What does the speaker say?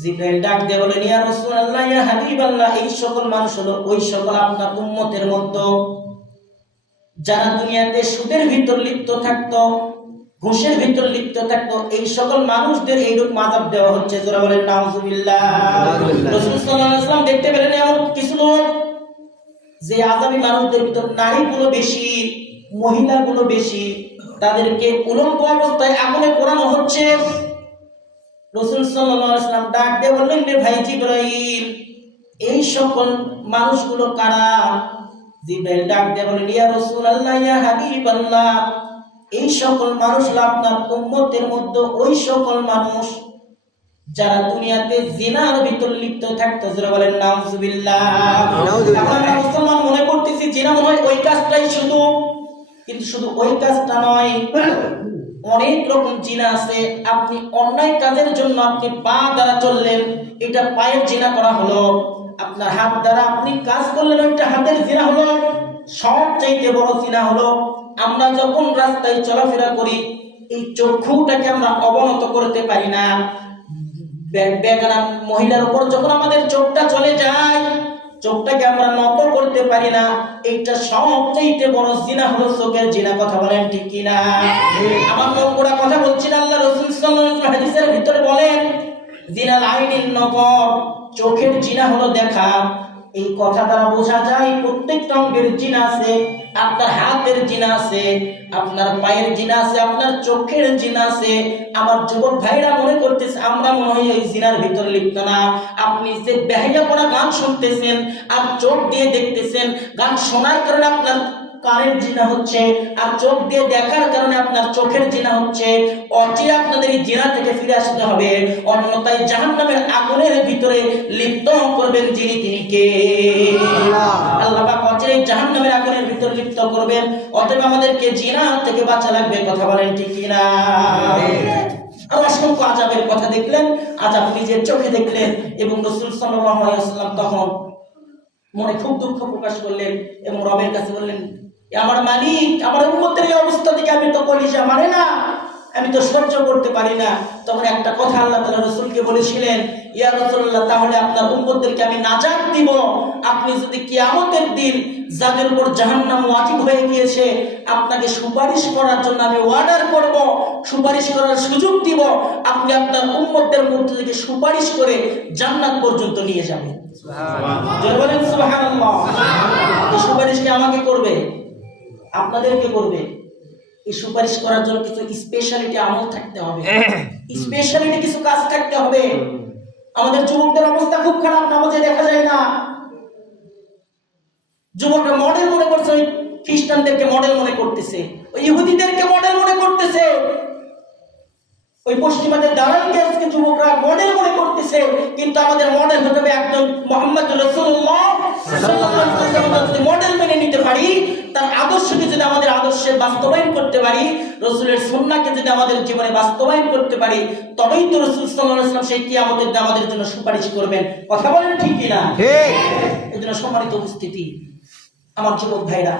জিবরাইল ডাক দিয়ে বলেন, ইয়া রাসূলুল্লাহ, ইয়া হাবিবাল্লাহ, এই সকল মানুষ হলো ওই সকল আপনার উম্মতের মধ্যে যারা দুনিয়াতে সুদের ভিতর লিপ্ত থাকতো, ঘুষের ভিতর লিপ্ত থাকতো, এই সকল মানুষদের এইরূপ আযাব দেওয়া হচ্ছে। যারা বলেন নাউযুবিল্লাহ। রাসূল সাল্লাল্লাহু আলাইহি ওয়াসাল্লাম দেখতে পেলেন এমন কিছু লোক যে আযাবী মানুষদের ভিতর নারীগুলো বেশি, মহিলাগুলো বেশি, তাদেরকে উলঙ্গ অবস্থায় আগুনে পোড়ানো হচ্ছে। রাসূল সাল্লাল্লাহু আলাইহি ওয়াসাল্লাম ডাক দিয়ে বললেন, রে ভাই জিবরাইল, এই সকল মানুষগুলো কারা? জিবরাইল ডাক দিয়ে বলেন, ইয়া রাসূলুল্লাহ, ইয়া হাবিবাল্লাহ, এই সকল মানুষ আপনার উম্মতের মধ্যে ওই সকল মানুষ যারা দুনিয়াতে জিনার ভিতর লিপ্ত থাকতো। যারা বলেন নাউযুবিল্লাহ। আমরা মুসলমান মনে করতেছি জিনা মনে হয় ওই কাজটাই শুধু, কিন্তু শুধু ওই কাজটা নয়, অনেক রকম জিনা আছে। আপনি অন্যায় কাজের জন্য আপনি পা দ্বারা চললেন, এটা পায়ের জিনা করা হলো। আপনার হাত দ্বারা আপনি কাজ করলেন, ওইটা হাতের জিনা হলো। সবচাইতে বড় জিনা হলো আমরা যখন রাস্তায় চলাফেরা করি, এই চক্ষুটাকে আমরা অবনত করতে পারি না। বেগানা মহিলার উপর যখন আমাদের চোখটা চলে যায়, চোখটাকে আমরা নত করতে পারি না। এইটা সবচাইতে বড় জিনা হলো চোখের জিনা। কথা বলেন ঠিক কিনা? আমার মন গড়া কথা বলছি না। আল্লাহ রাসূল সাল্লাল্লাহু আলাইহি ওয়াসাল্লাম হাদিসের ভিতরে বলেন, জিনাল আইনিন নজর, চোখের জিনা হলো দেখা। এই কথা দ্বারা বোঝা যায় প্রত্যেকটা অঙ্গের জিনা আছে। আপনার হাতের জিনা আছে, আপনার পায়ের জিনা আছে, আপনার চোখের জিনা আছে। আমার যুবক ভাইরা মনে করতেছে আমরা মনে হয় এই জিনার ভিতরে লিপ্ত না। আপনি যে বেহাইয়া পড়া গান শুনতেছেন আর চোখ দিয়ে দেখতেছেন, গান শোনার কারণে আপনার কানের জিনা হচ্ছে, আর চোখ দিয়ে দেখার কারণে আপনার চোখের জিনা হচ্ছে। অচিরে আপনাদের এই জিনা থেকে ফিরে আসতে হবে, অন্যথায় জাহান্নামের আগুনের ভিতরে লিপ্ত করবেন যিনি, তিনি কে? আল্লাহ পাক অচিরে জাহান্নামের আগুনের ভিতরে লিপ্ত করবেন। অতএব আমাদেরকে জিনা থেকে বাঁচা লাগবে। কথা বলেন ঠিক কিনা? আর অসংখ্য আযাবের কথা দেখলেন, আযাব নিজের চোখে দেখলেন, এবং রাসূল সাল্লাল্লাহু আলাইহি ওয়াসাল্লাম তখন মনে খুব দুঃখ প্রকাশ করলেন এবং রবের কাছে বললেন, আমার মালিক, আমার উম্মতের এই অবস্থা থেকে আমি তো কলিজা মানে না, আমি তো সহ্য করতে পারি না। তখন একটা কথা আল্লাহ তাআলা রাসূলকে বলেছিলেন, ইয়া রাসূলুল্লাহ, তাহলে আপনার উম্মতদেরকে আমি নাজাত দিব। আপনি যদি কিয়ামতের দিন যাদের উপর জাহান্নাম ওয়াজিব হয়ে গিয়েছে, আপনাকে সুপারিশ করার জন্য আমি অর্ডার করব, সুপারিশ করার সুযোগ দিব, আপনি আপনার উম্মতদের মধ্যে থেকে সুপারিশ করে জান্নাত পর্যন্ত নিয়ে যাবেন। সুবহানাল্লাহ, বলেন সুবহানাল্লাহ। এই সুপারিশ কি আমাকে করবে? আপনাদেরকে করবে। এই সুপারিশ করার জন্য কিছু স্পেশালিটি আমল থাকতে হবে, স্পেশালিটি কিছু কাজ থাকতে হবে। আমাদের যুবকদের অবস্থা খুব খারাপ, নামাজে দেখা যায় না। যুবকরা মডেল মনে করছে, ওই খ্রিস্টানদেরকে মডেল মনে করতেছে, ওই ইহুদিদেরকে মডেল মনে করতেছে, ওই পশ্চিমাদের দালালকে আজকে যুবকরা মডেল মনে করতেছে। কিন্তু আমাদের মডেল হতে হবে একজন মুহাম্মদ রাসূলুল্লাহ সাল্লাল্লাহু আলাইহি ওয়াসাল্লাম। যদি মডেল মেনে নিতে পারি, তার আদর্শকে যদি আমাদের আদর্শে বাস্তবায়ন করতে পারি, রাসূলের সুন্নাহকে যদি আমাদের জীবনে বাস্তবায়ন করতে পারি, তবেই তো রাসূল সাল্লাল্লাহু আলাইহি ওয়াসাল্লাম সেই কিয়ামতের দিনে আমাদের জন্য সুপারিশ করবেন। কথা বলেন ঠিক কি না? ঠিক। এজন্য সম্মানিত উপস্থিতি, আমার যুবক ভাইরা,